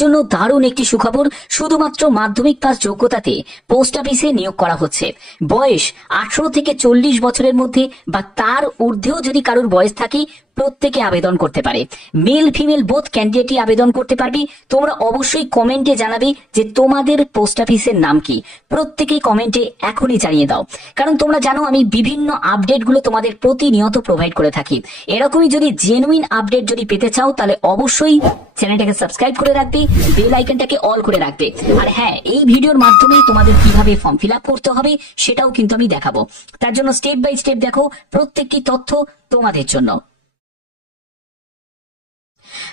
জন্য দারুণ একটি সুখবর, শুধুমাত্র মাধ্যমিক পাস যোগ্যতাতে পোস্ট অফিসে নিয়োগ করা হচ্ছে। বয়স 18 থেকে 40 বছরের মধ্যে বা তার ঊর্ধ্বেও যদি কারোর বয়স থাকে প্রত্যেকে আবেদন করতে পারে। মেল ফিমেল বোথ ক্যান্ডিডেটই আবেদন করতে পারবে। তোমরা অবশ্যই কমেন্টে জানাবে যে তোমাদের পোস্ট অফিসের নাম কি। প্রত্যেকেই কমেন্টে এখনই জানিয়ে দাও, কারণ তোমরা জানো আমি বিভিন্ন আপডেটগুলো তোমাদের প্রতিনিয়ত প্রোভাইড করে থাকি। এরকমই যদি জেনুইন আপডেট যদি পেতে চাও তাহলে অবশ্যই চ্যানেলটাকে সাবস্ক্রাইব করে রাখবে, বেল আইকনটাকে অল করে রাখবে। আর হ্যাঁ, এই ভিডিওর মাধ্যমে তোমাদের কিভাবে ফর্ম ফিল আপ করতে হবে সেটাও কিন্তু আমি দেখাবো। তার জন্য স্টেপ বাই স্টেপ দেখো, প্রত্যেকটি তথ্য তোমাদের জন্য।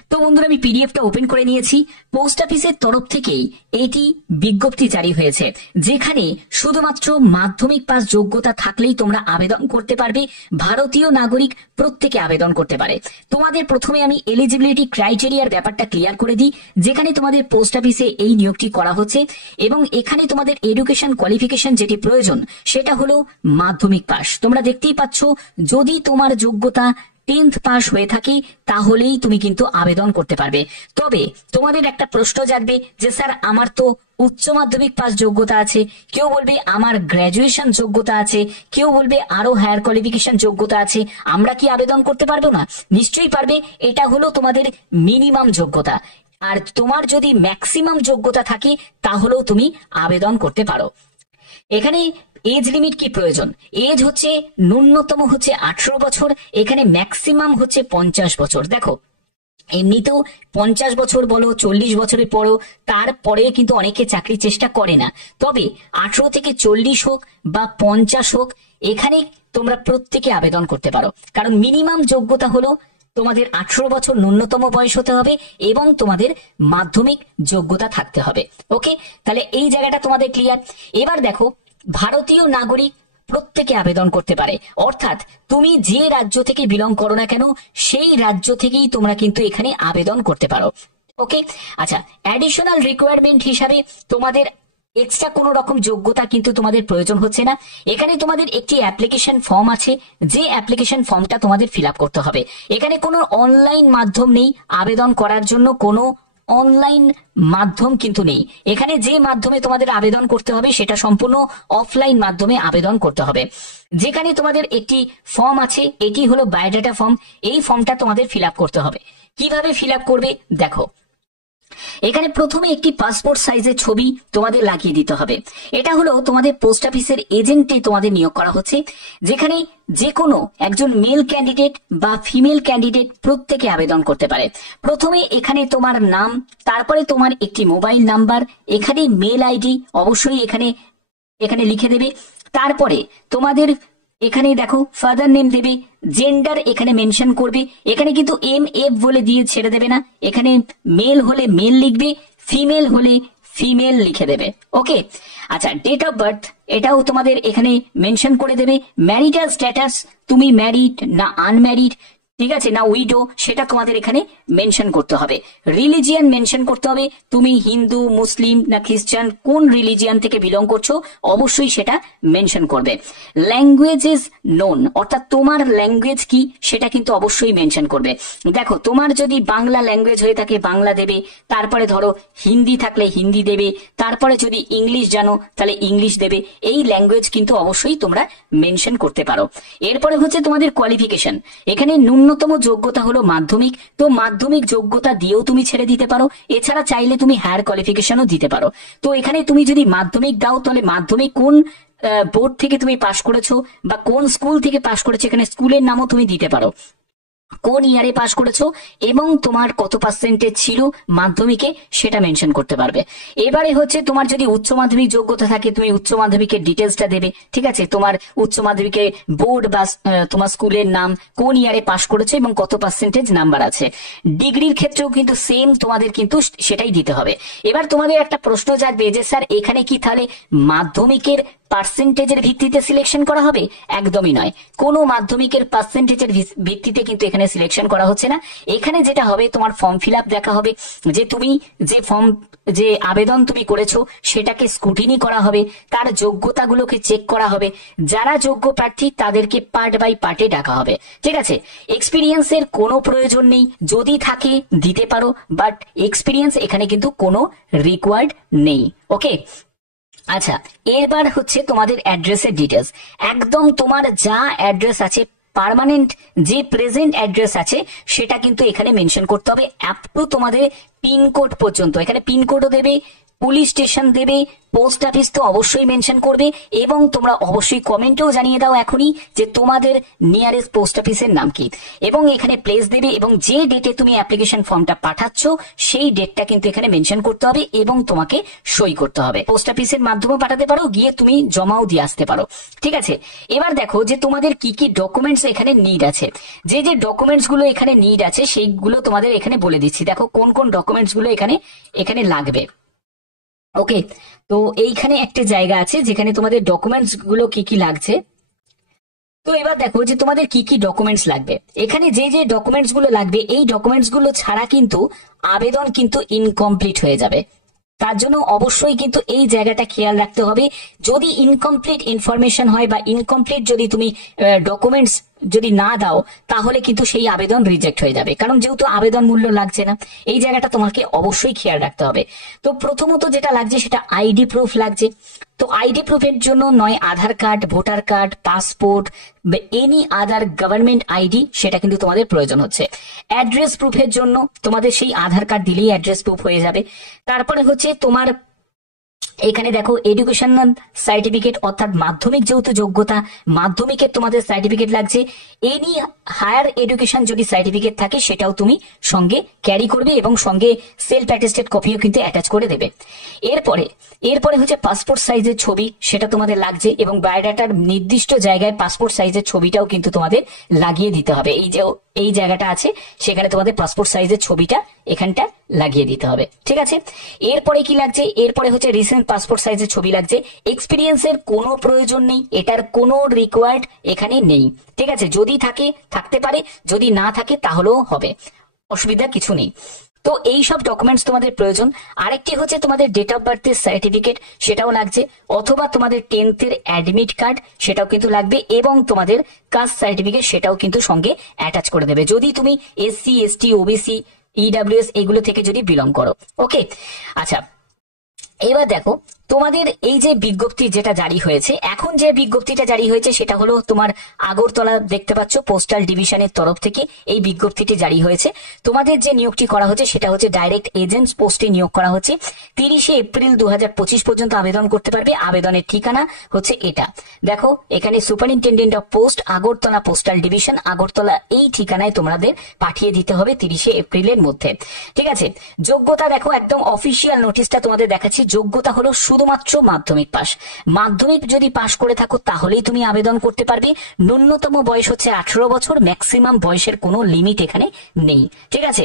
তো বন্ধুরা, আমি পিডিএফটা ওপেন করে নিয়েছি। পোস্ট অফিসের তরফ থেকেই এটি বিজ্ঞপ্তি জারি হয়েছে, যেখানে শুধুমাত্র মাধ্যমিক পাস যোগ্যতা থাকলেই তোমরা আবেদন করতে পারবে। ভারতীয় নাগরিক প্রত্যেকে আবেদন করতে পারে। তোমাদের প্রথমে আমি এলিজিবিলিটি ক্রাইটেরিয়ার ব্যাপারটা ক্লিয়ার করে দিই, যেখানে তোমাদের পোস্ট অফিসে এই নিয়োগটি করা হচ্ছে এবং এখানে তোমাদের এডুকেশন কোয়ালিফিকেশন যেটি প্রয়োজন সেটা হলো মাধ্যমিক পাস। তোমরা দেখতেই পাচ্ছ, যদি তোমার যোগ্যতা 10th পাস হয়ে থাকে তাহলেই তুমি কিন্তু আবেদন করতে পারবে। তবে তোমাদের একটা প্রশ্ন জাগবে যে স্যার আমার তো উচ্চ মাধ্যমিক পাস যোগ্যতা আছে, কেউ বলবে আমার গ্র্যাজুয়েশন যোগ্যতা আছে, কেউ বলবে আরো হায়ার কোয়ালিফিকেশন যোগ্যতা আছে, আমরা কি আবেদন করতে পারবো না? নিশ্চয়ই পারবে। এটা হলো তোমাদের মিনিমাম যোগ্যতা, আর তোমার যদি ম্যাক্সিমাম যোগ্যতা থাকে তাহলেও তুমি আবেদন করতে পারো। এখানে এজ লিমিট কি প্রয়োজন? এজ হচ্ছে ন্যূনতম হচ্ছে 18 বছর, এখানে ম্যাক্সিমাম হচ্ছে 50 বছর। দেখো, এমনিতেও 50 বছর বলো, 40 বছরের পরও তারপরে কিন্তু অনেকে চাকরি চেষ্টা করে না। তবে 18 থেকে 40 হোক বা 50 হোক, এখানে তোমরা প্রত্যেকে আবেদন করতে পারো। কারণ মিনিমাম যোগ্যতা হলো তোমাদের 18 বছর ন্যূনতম বয়স হতে হবে এবং তোমাদের মাধ্যমিক যোগ্যতা থাকতে হবে। ওকে, তাহলে এই জায়গাটা তোমাদের ক্লিয়ার। এবার দেখো, ভারতীয় নাগরিক প্রত্যেকে আবেদন করতে পারে, অর্থাৎ তুমি যে রাজ্য থেকে বিলং করো না কেন সেই রাজ্য থেকেই তোমরা কিন্তু এখানে আবেদন করতে পারো। ওকে, আচ্ছা, অ্যাডিশনাল রিকোয়ারমেন্ট হিসাবে তোমাদের এক্সট্রা কোন রকম যোগ্যতা কিন্তু তোমাদের প্রয়োজন হচ্ছে না। এখানে তোমাদের একটি অ্যাপ্লিকেশন ফর্ম আছে, যে অ্যাপ্লিকেশন ফর্মটা তোমাদের ফিল আপ করতে হবে। এখানে কোনো অনলাইন মাধ্যম নেই, আবেদন করার জন্য কোনো অনলাইন মাধ্যম কিন্তু নেই। এখানে যে মাধ্যমে তোমাদের আবেদন করতে হবে সেটা সম্পূর্ণ অফলাইন মাধ্যমে আবেদন করতে হবে। যেখানে তোমাদের একটি ফর্ম আছে, এটি হলো বায়োডাটা ফর্ম। এই ফর্মটা তোমাদের ফিল আপ করতে হবে। কিভাবে ফিল আপ করবে দেখো, এখানে প্রথমে একটি পাসপোর্ট সাইজের ছবি তোমাদের লাগিয়ে দিতে হবে। এটা হলো তোমাদের পোস্ট অফিসের এজেন্টে তোমাদের নিয়োগ করা হচ্ছে, যেখানে যে কোনো একজন মেল ক্যান্ডিডেট বা ফিমেল ক্যান্ডিডেট প্রত্যেকে আবেদন করতে পারে। প্রথমে এখানে তোমার নাম, তারপরে তোমার একটি মোবাইল নাম্বার, এখানে মেল আইডি অবশ্যই এখানে লিখে দেবে। তারপরে তোমাদের এখানে দেখো ফাদার নেম দেবে, জেন্ডার এখানে মেনশন করবে। এখানে কিন্তু MF বলে দিয়ে ছেড়ে দেবে না, এখানে মেল হলে মেল লিখবে, ফিমেল হলে ফিমেল লিখে দেবে। ওকে, আচ্ছা, ডেট অফ বার্থ এটাও তোমাদের এখানে মেনশন করে দেবে। ম্যারিটাল স্ট্যাটাস, তুমি ম্যারিড না আনম্যারিড, ঠিক আছে, না উইডো, সেটা তোমাদের এখানে মেনশন করতে হবে। রিলিজিয়ান মেনশন করতে হবে, তুমি হিন্দু, মুসলিম না খ্রিস্টান, কোন রিলিজিয়ান থেকে বিলং করছো অবশ্যই সেটা মেনশন করবে। ল্যাঙ্গুয়েজ ইজ নোন, অর্থাৎ তোমার ল্যাঙ্গুয়েজ কি সেটা কিন্তু অবশ্যই মেনশন করবে। দেখো, তোমার যদি বাংলা ল্যাঙ্গুয়েজ হয়ে থাকে বাংলা দেবে, তারপরে ধরো হিন্দি থাকলে হিন্দি দেবে, তারপরে যদি ইংলিশ জানো তাহলে ইংলিশ দেবে। এই ল্যাঙ্গুয়েজ কিন্তু অবশ্যই তোমরা মেনশন করতে পারো। এরপরে হচ্ছে তোমাদের কোয়ালিফিকেশন। এখানে ন্যূনতম যোগ্যতা হলো মাধ্যমিক, তো মাধ্যমিক যোগ্যতা দিয়েও তুমি ছেড়ে দিতে পারো। এছাড়া চাইলে তুমি হায়ার কোয়ালিফিকেশনও দিতে পারো। তো এখানে তুমি যদি মাধ্যমিক দাও তাহলে মাধ্যমিক কোন বোর্ড থেকে তুমি পাশ করেছো বা কোন স্কুল থেকে পাশ করেছো এখানে স্কুলের নামও তুমি দিতে পারো, কোন ইয়ারে পাশ করেছো এবং তোমার কত পার্সেন্টেজ ছিল মাধ্যমিকে সেটা মেনশন করতে পারবে। এবারে হচ্ছে তোমার যদি উচ্চ মাধ্যমিক যোগ্যতা থাকে তুমি উচ্চ মাধ্যমিকের ডিটেলসটা দেবে, ঠিক আছে, তোমার উচ্চ মাধ্যমিকে বোর্ড বা তোমার স্কুলের নাম, কোন ইয়ারে পাশ করেছো এবং কত পার্সেন্টেজ নাম্বার আছে। ডিগ্রির ক্ষেত্রেও কিন্তু সেম তোমাদের কিন্তু সেটাই দিতে হবে। এবার তোমাদের একটা প্রশ্ন জাগবে যে স্যার এখানে কি তাহলে মাধ্যমিকের পার্সেন্টেজের ভিত্তিতে সিলেকশন করা হবে? একদমই নয়। কোনো মাধ্যমিকের পার্সেন্টেজের ভিত্তিতে কিন্তু এখানে সিলেকশন করা হচ্ছে না। এখানে যেটা হবে, তোমার ফর্ম ফিল আপ দেখা হবে, যে তুমি যে আবেদন তুমি করেছো সেটাকে স্ক্রুটিনি করা হবে, তার যোগ্যতাগুলোকে চেক করা হবে। যারা যোগ্য প্রার্থী তাদেরকে পার্ট বাই পার্টে ডাকা হবে। ঠিক আছে, এক্সপিরিয়েন্সের কোনো প্রয়োজন নেই, যদি থাকে দিতে পারো, বাট এক্সপিরিয়েন্স এখানে কিন্তু কোনো রিকোয়ার্ড নেই। ওকে, আচ্ছা, এবার হচ্ছে তোমাদের অ্যাড্রেসের ডিটেলস। একদম তোমার যা অ্যাড্রেস আছে, পার্মানেন্ট যে প্রেজেন্ট অ্যাড্রেস আছে সেটা কিন্তু এখানে মেনশন করতে হবে, আপ টু তোমাদের পিনকোড পর্যন্ত। এখানে পিনকোডও দেবে, পুলিশ স্টেশন দেবে, পোস্ট অফিস তো অবশ্যই মেনশন করবে, এবং তোমরা অবশ্যই কমেন্টেও জানিয়ে দাও এখনই যে তোমাদের নিয়ারেস্ট পোস্ট অফিসের নাম কি, এবং এখানে প্লেস দেবে, এবং যে ডেটে তুমি অ্যাপ্লিকেশন ফর্মটা পাঠাচ্ছ সেই ডেটটা কিন্তু এখানে মেনশন করতে হবে এবং তোমাকে সই করতে হবে। পোস্ট অফিসের মাধ্যমে পাঠাতে পারো, গিয়ে তুমি জমাও দিয়ে আসতে পারো। ঠিক আছে, এবার দেখো যে তোমাদের কি কি ডকুমেন্টস এখানে নিড আছে। যে ডকুমেন্টস গুলো এখানে নিড আছে সেইগুলো তোমাদের এখানে বলে দিচ্ছি। দেখো কোন কোন ডকুমেন্টস গুলো এখানে লাগবে। ওকে, তো এইখানে একটা জায়গা আছে যেখানে তোমাদের ডকুমেন্টস গুলো কি কি লাগছে। তো এবার দেখো যে তোমাদের কি কি ডকুমেন্টস লাগবে। এখানে যে ডকুমেন্টস গুলো লাগবে, এই ডকুমেন্টস গুলো ছাড়া কিন্তু আবেদন কিন্তু ইনকমপ্লিট হয়ে যাবে। তার জন্য অবশ্যই কিন্তু এই জায়গাটা খেয়াল রাখতে হবে। যদি ইনকমপ্লিট ইনফরমেশন হয় বা ইনকমপ্লিট যদি তুমি ডকুমেন্টস যদি না দাও, তাহলে কিন্তু সেই আবেদন রিজেক্ট হয়ে যাবে, কারণ যেহেতু আবেদন মূল্য লাগছে না। এই জায়গাটা তোমাকে অবশ্যই খেয়াল রাখতে হবে। তো প্রথমত যেটা লাগছে সেটা আইডি প্রুফ লাগছে। তো আইডি প্রুফের জন্য নয় Aadhaar card, voter card, passport, any other government ID, সেটা কিন্তু তোমাদের প্রয়োজন হচ্ছে। অ্যাড্রেস প্রুফের জন্য তোমাদের সেই আধার কার্ড দিলেই অ্যাড্রেস প্রুফ হয়ে যাবে। তারপরে হচ্ছে তোমার এখানে দেখো এডুকেশনাল সার্টিফিকেট, অর্থাৎ মাধ্যমিক যেহেতু যোগ্যতা, মাধ্যমিকের তোমাদের সার্টিফিকেট লাগছে। এনি হায়ার এডুকেশন যদি সার্টিফিকেট থাকে সেটাও তুমি সঙ্গে ক্যারি করবে, এবং সঙ্গে সেলফ অ্যাটেস্টেড কপিও কিন্তু অ্যাটাচ করে দেবে। এরপরে হচ্ছে পাসপোর্ট সাইজের ছবি, সেটা তোমাদের লাগছে, এবং বায়োডাটার নির্দিষ্ট জায়গায় পাসপোর্ট সাইজের ছবিটাও কিন্তু তোমাদের লাগিয়ে দিতে হবে। এই জায়গাটা আছে সেখানে তোমাদের পাসপোর্ট সাইজের ছবিটা এখানটা লাগিয়ে দিতে হবে। ঠিক আছে, এরপরে কি লাগছে, এরপরে হচ্ছে রিসেন্ট পাসপোর্ট সাইজের ছবি লাগছে। এক্সপিরিয়েন্সের কোনো প্রয়োজন নেই, এটার কোনো রিকোয়ার্ড এখানে নেই। ঠিক আছে, যদি থাকে থাকতে পারে, যদি না থাকে তাহলেও হবে, অসুবিধা কিছু নেই। তো এই সব ডকুমেন্টস তোমাদের প্রয়োজন। আরেকটি হচ্ছে তোমাদের ডেট অফ বার্থের সার্টিফিকেট, সেটাও লাগছে, অথবা তোমাদের 10th এর অ্যাডমিট কার্ড সেটাও কিন্তু লাগবে, এবং তোমাদের কাস্ট সার্টিফিকেট সেটাও কিন্তু সঙ্গে অ্যাটাচ করে দেবে, যদি তুমি SC ST OBC EWS এগুলো থেকে যদি বিলং করো। ওকে, আচ্ছা, এবার দেখো তোমাদের এই যে বিজ্ঞপ্তি যেটা জারি হয়েছে, এখন যে বিজ্ঞপ্তিটা জারি হয়েছে সেটা হলো তোমার আগরতলা, দেখতে পাচ্ছ পোস্টাল ডিভিশনের তরফ থেকে এই বিজ্ঞপ্তিটি জারি হয়েছে। তোমাদের যে নিয়োগটি করা হচ্ছে সেটা হচ্ছে ডাইরেক্ট এজেন্টস পোস্টে নিয়োগ করা হচ্ছে। 30শে এপ্রিল 2025 পর্যন্ত আবেদন করতে পারবে। আবেদনের ঠিকানা হচ্ছে এটা, দেখো এখানে superintendent of post, Agartala postal division, Agartala, এই ঠিকানায় তোমাদের পাঠিয়ে দিতে হবে 30শে এপ্রিলের মধ্যে। ঠিক আছে, যোগ্যতা দেখো একদম অফিসিয়াল নোটিশটা তোমাদের দেখাচ্ছি। যোগ্যতা হলো শুধুমাত্র মাধ্যমিক পাস। মাধ্যমিক যদি পাস করে থাকো তাহলেই তুমি আবেদন করতে পারবে। ন্যূনতম বয়স হচ্ছে 18 বছর, ম্যাক্সিমাম বয়সের কোনো লিমিট এখানে নেই। ঠিক আছে,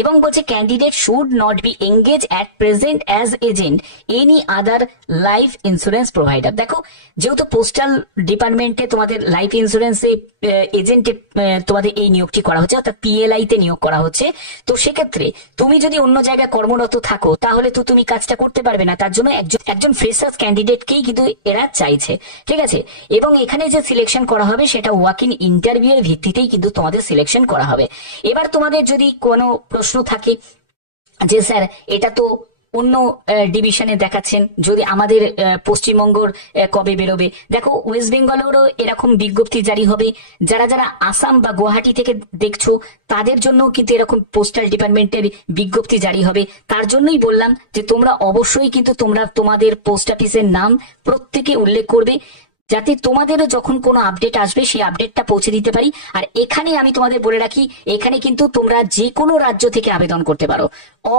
এবং বলছে candidate should not be engage at present as agent any other life insurance provider. দেখো যেহেতু পোস্টাল ডিপার্টমেন্টে তোমাদের লাইফ ইন্স্যুরেন্সে এজেন্টে তোমাদের এই নিয়োগটি করা হচ্ছে, অর্থাৎ PLI তে নিয়োগ করা হচ্ছে। তো সেক্ষেত্রে তুমি যদি অন্য জায়গায় কর্মরত থাকো তাহলে তো তুমি কাজটা করতে পারবে না, তার জন্য একজন ফ্রেশার ক্যান্ডিডেটকেই কিন্তু এরা চাইছে। ঠিক আছে, এবং এখানে যে সিলেকশন করা হবে সেটা ওয়াক ইন ইন্টারভিউ এর ভিত্তিতেই কিন্তু তোমাদের সিলেকশন করা হবে। এবার তোমাদের যদি কোনো প্রশ্ন থাকে যে স্যার এটা তো অন্য ডিভিশনে দেখাচ্ছেন, যদি আমাদের পশ্চিমবঙ্গের কবে বেরোবে, দেখো ওয়েস্ট বেঙ্গলেরও এরকম বিজ্ঞপ্তি জারি হবে। যারা যারা আসাম বা গুয়াহাটি থেকে দেখছো তাদের জন্য কিন্তু এরকম পোস্টাল ডিপার্টমেন্টের বিজ্ঞপ্তি জারি হবে। তার জন্যই বললাম যে তোমরা অবশ্যই কিন্তু তোমরা তোমাদের পোস্ট অফিসের নাম প্রত্যেকে উল্লেখ করবে, যাতে তোমাদেরও যখন কোনো আপডেট আসবে সেই আপডেটটা পৌঁছে দিতে পারি। আর এখানে আমি তোমাদের বলে রাখি, এখানে কিন্তু তোমরা যে কোনো রাজ্য থেকে আবেদন করতে পারো,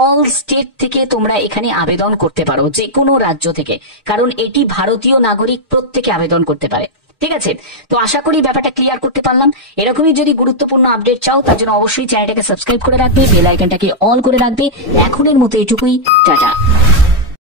অল স্টেট থেকে তোমরা এখানে আবেদন করতে পারো, যে কোনো রাজ্য থেকে, কারণ এটি ভারতীয় নাগরিক প্রত্যেকে আবেদন করতে পারে। ঠিক আছে, তো আশা করি ব্যাপারটা ক্লিয়ার করতে পারলাম। এরকমই যদি গুরুত্বপূর্ণ আপডেট চাও তার জন্য অবশ্যই চ্যানেলটাকে সাবস্ক্রাইব করে রাখবে, বেল আইকনটাকে অল করে রাখবে। এখনের মতো এটুকুই, টাটা।